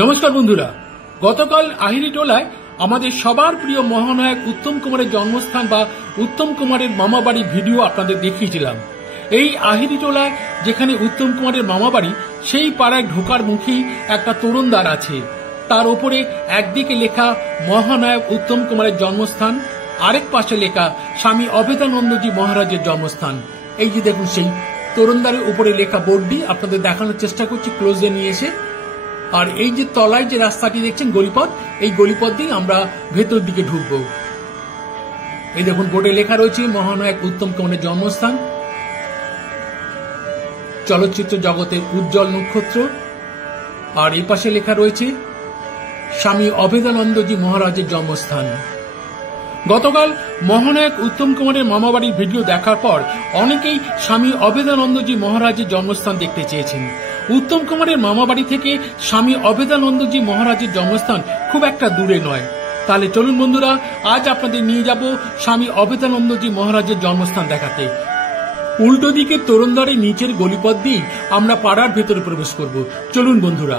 নমস্কার বন্ধুরা, গতকাল আহিরি টোলায় আমাদের সবার প্রিয় মহানায়ক উত্তম কুমারের জন্মস্থান বা উত্তম কুমারের মামাবাড়ি ভিডিও আপনাদের দেখিয়েছিলাম। এই আহিরি টোলায় যেখানে উত্তম কুমারের মামাবাড়ি, সেই পাড়ায় ঢোকার মুখেই একটা তোরণদ্বার আছে। তার উপরে একদিকে লেখা মহানায়ক উত্তম কুমারের জন্মস্থান, আরেক পাশে লেখা স্বামী অভেদানন্দজি মহারাজের জন্মস্থান। এই যে দেখুন, সেই তোরণদ্বারের উপরে লেখা বোর্ডটি আপনাদের দেখানোর চেষ্টা করছি ক্লোজে নিয়ে এসে। আর এই যে তলায় যে রাস্তাটি দেখছেন গলিপথ, এই গলিপথ দিয়ে আমরা ভেতর দিকে ঢুকবো। এই দেখুন বোর্ডে লেখা রয়েছে মহানায়ক উত্তম কুমারের জন্মস্থান, চলচ্চিত্র জগতের উজ্জ্বল নক্ষত্র। আর এই পাশে লেখা রয়েছে স্বামী অভেদানন্দজি মহারাজের জন্মস্থান। গতকাল মহানায়ক উত্তম কুমারের মামাবাড়ির ভিডিও দেখার পর অনেকেই স্বামী অভেদানন্দজি মহারাজের জন্মস্থান দেখতে চেয়েছেন। উত্তম কুমারের মামাবাড়ি থেকে স্বামী অভেদানন্দজি মহারাজের জন্মস্থান খুব একটা দূরে নয়। তাহলে চলুন বন্ধুরা, আজ আপনাদের নিয়ে যাব স্বামী অভেদানন্দজি মহারাজের জন্মস্থান দেখাতে। উল্টো দিকে তোরণদ্বারের নিচের গলিপথ দিয়ে আমরা পাড়ার ভেতরে প্রবেশ করব। চলুন বন্ধুরা।